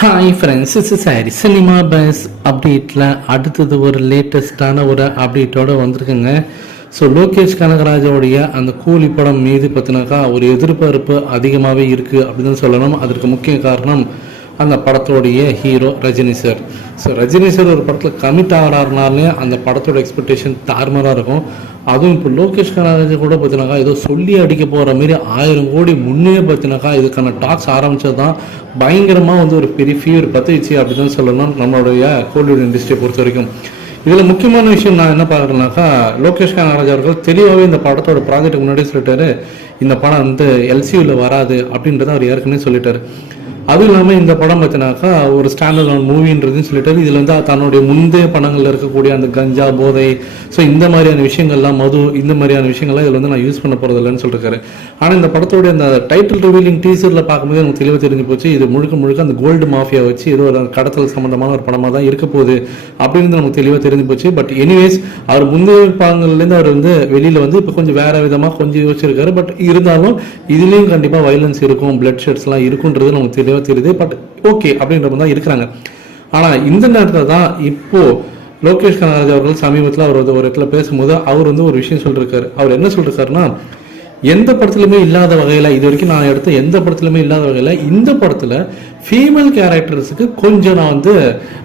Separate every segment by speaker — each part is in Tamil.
Speaker 1: Hi friends is sorry cinema buzz அப்டேட்டில் அடுத்தது ஒரு லேட்டஸ்டான ஒரு அப்டேட்டோட வந்திருக்குங்க. ஸோ லோகேஷ் கனகராஜோடைய அந்த கூலி படம் மீது பார்த்தினாக்கா ஒரு எதிர்பார்ப்பு அதிகமாகவே இருக்குது அப்படின்னு சொல்லணும். அதற்கு முக்கிய காரணம் அந்த படத்தோடைய hero Rajini sir. So Rajini sir ஒரு படத்தில் கமிட் ஆகிறாருனாலே அந்த படத்தோட எக்ஸ்பெக்டேஷன் தார்மலாக இருக்கும். அதுவும் இப்போ லோகேஷ் கனகராஜ் கூட பார்த்தினாக்கா ஏதோ சொல்லி அடிக்க போகிற மாரி ஆயிரம் கோடி முன்னே பார்த்தினாக்கா இதுக்கான டாக்ஸ் ஆரம்பித்தது தான் பயங்கரமாக வந்து ஒரு பெரிய ஃபீவர் பற்றிச்சு அப்படி தான் சொல்லணும் நம்மளுடைய கோலிவுட் இண்டஸ்ட்ரியை பொறுத்த வரைக்கும். இதில் முக்கியமான விஷயம் நான் என்ன பார்க்குறேன்னாக்கா லோகேஷ் கனகராஜ் அவர்கள் தெளிவாகவே இந்த படத்தோட ப்ராஜெக்ட் முன்னாடியே சொல்லிட்டாரு இந்த படம் வந்து எல்சியூவில் வராது அப்படின்றத அவர் ஏற்கனவே சொல்லிட்டாரு. அதுவும் இல்லாமல் இந்த படம் பார்த்தினாக்கா ஒரு ஸ்டாண்டர்ட் ஆன் மூவின்றதுன்னு சொல்லிட்டு இதில் வந்து தன்னுடைய முந்தைய படங்களில் இருக்கக்கூடிய அந்த கஞ்சா போதை ஸோ இந்த மாதிரியான விஷயங்கள்லாம் மது இந்த மாதிரியான விஷயங்கள்லாம் இதில் வந்து நான் யூஸ் பண்ண போகிறது இல்லைன்னு சொல்லிருக்காரு. ஆனால் இந்த படத்தோடைய அந்த டைட்டில் ரிவீலிங் டீசரில் பார்க்கும்போது எனக்கு தெளிவாக தெரிஞ்சு போச்சு. இது முழுக்க முழுக்க அந்த கோல்டு மாஃபியா வச்சு ஏதோ ஒரு கடத்தல் சம்மந்தமான ஒரு படமாக தான் இருக்க போகுது அப்படின்னு நமக்கு தெளிவாக தெரிஞ்சு போச்சு. பட் எனிவேஸ் அவர் முந்தைய படங்கள்லேருந்து அவர் வந்து வெளியில் வந்து இப்போ கொஞ்சம் வேற விதமாக கொஞ்சம் யோசிச்சிருக்காரு. பட் இருந்தாலும் இதுலேயும் கண்டிப்பாக வைலன்ஸ் இருக்கும் பிளட் ஷெட்ஸ்லாம் இருக்குன்றது நமக்கு தெளிவாக தெரியுது பட் ஓகே அப்படின்ற மாதிரி தான் இருக்கிறாங்க. ஆனால் இந்த நேரத்தில் தான் இப்போ லோகேஷ் கனகராஜ் அவர்கள் சமீபத்தில் அவர் வந்து ஒரு இடத்துல பேசும்போது அவர் வந்து ஒரு விஷயம் சொல்லியிருக்காரு அவர் என்ன சொல்லிருக்காருன்னா எந்த படத்துலையுமே இல்லாத வகையில் இது வரைக்கும் நான் எடுத்த எந்த படத்துலையுமே இல்லாத வகையில் இந்த படத்தில் ஃபீமேல் கேரக்டர்ஸுக்கு கொஞ்சம் நான் வந்து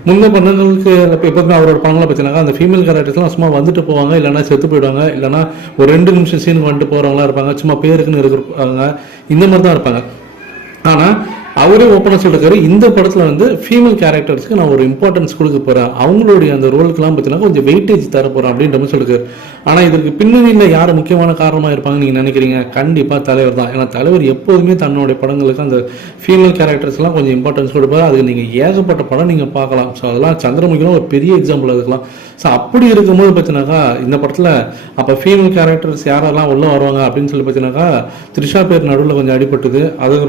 Speaker 1: முன்ன படங்களுக்கு எப்போதுமே அவரோட படங்களை பார்த்தீங்கன்னா அந்த ஃபீமேல் கேரக்டர்ஸ்லாம் சும்மா வந்துட்டு போவாங்க இல்லைனா செத்து போயிடுவாங்க இல்லைனா ஒரு ரெண்டு நிமிஷம் சீன் வந்துட்டு போகிறவங்களாம் இருப்பாங்க சும்மா பேருக்குன்னு இருக்கிறாங்க இந்த மாதிரி தான் இருப்பாங்க. ஆனால் அவரே ஓப்பனாக சொல்லிருக்காரு. இந்த படத்தில் வந்து ஃபீமேல் கேரக்டர்ஸ்க்கு நான் ஒரு இம்பார்ட்டன்ஸ் கொடுக்க போகிறேன் அவங்களுடைய அந்த ரோலுக்குலாம் பார்த்தீங்கன்னா கொஞ்சம் வெயிட்டேஜ் தர போகிறேன் அப்படின்ற மாதிரி சொல்லிருக்காரு. ஆனால் இதற்கு பின்னணியில் யார் முக்கியமான காரணமாக இருப்பாங்கன்னு நீங்கள் நினைக்கிறீங்க? கண்டிப்பாக தலைவர் தான். ஏன்னா தலைவர் எப்போதுமே தன்னுடைய படங்களுக்கு அந்த ஃபீமேல் கேரக்டர்ஸ்லாம் கொஞ்சம் இம்பார்ட்டன்ஸ் கொடுப்பாரு. அதுக்கு நீங்கள் ஏகப்பட்ட படம் நீங்கள் பார்க்கலாம். ஸோ அதெல்லாம் சந்திரமுகிலாம் ஒரு பெரிய எக்ஸாம்பிள் அதுக்கெல்லாம் ஸோ அப்படி இருக்கும்போது பார்த்தீங்கன்னாக்கா இந்த படத்தில் அப்போ ஃபீமேல் கேரக்டர்ஸ் யாரெல்லாம் உள்ளே வருவாங்க அப்படின்னு சொல்லி பார்த்தீங்கன்னாக்கா த்ரிஷா பேர் நடுவில் கொஞ்சம் அடிபட்டது.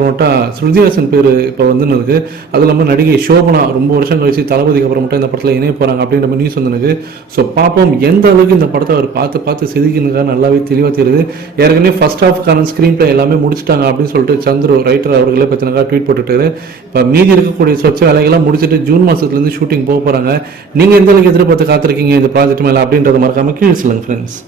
Speaker 1: நோட்டா ஸ்ருதிஹாசன் பேர் இப்போ வந்துன்னு இருக்கு அது இல்லாமல் நடிகை சோபனா ரொம்ப வருஷம் கழிச்சு தளபதிக்கு அப்புறம் மட்டும் இந்த படத்தில் இணைய போகிறாங்க அப்படின்ற மாதிரி நியூஸ் வந்துருக்கு ஸோ பார்ப்போம் எந்த அளவுக்கு இந்த படத்தை அவர் பார்த்து பார்த்து செதுக்கினுக்கா நல்லாவே தெளிவாக தெரியுது. ஏற்கனவே ஃபர்ஸ்ட் ஆஃப்கான ஸ்க்ரீன் ப்ளே எல்லாமே முடிச்சிட்டாங்க அப்படின்னு சொல்லிட்டு சந்துரு ரைட்டர் அவர்களே பற்றினாக்கா ட்வீட் போட்டுட்டாரு இப்போ மீதி இருக்கக்கூடிய சொச்ச வேலைகள்லாம் முடிச்சுட்டு ஜூன் மாதத்துலேருந்து ஷூட்டிங் போக போகிறாங்க நீங்கள் எந்த அளவுக்கு எதிர்பார்த்து காத்திருக்கீங்க இந்த ப்ராஜெக்ட் மேலே அப்படின்றத மறக்காமல் கீழே சொல்லுங்கள் ஃப்ரெண்ட்ஸ்